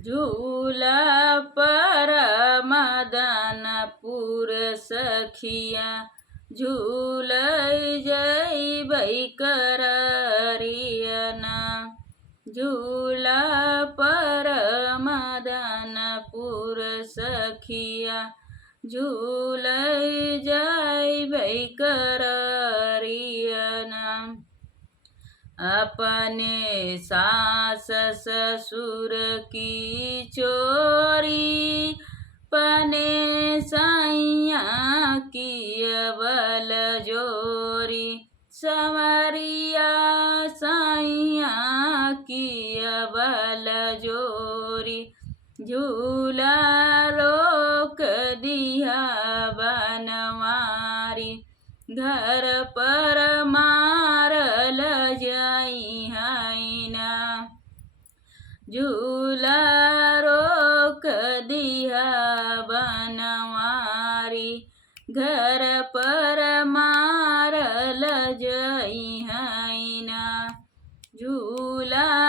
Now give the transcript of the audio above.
झूला पर मदनपुर सखिया झूलै जैबै कररियना। झूला पर मदनपुर सखिया झूलै जैबै कररियना। अपने सास ससुर की चोरी पने सैया की बल जोरी। संवरिया सैया की बल जोरी। झूला रोक दिया बनवारी घर पर मारल जइहैना। झूला रोक दिया बनवारी घर पर मारल जइहैना। झूला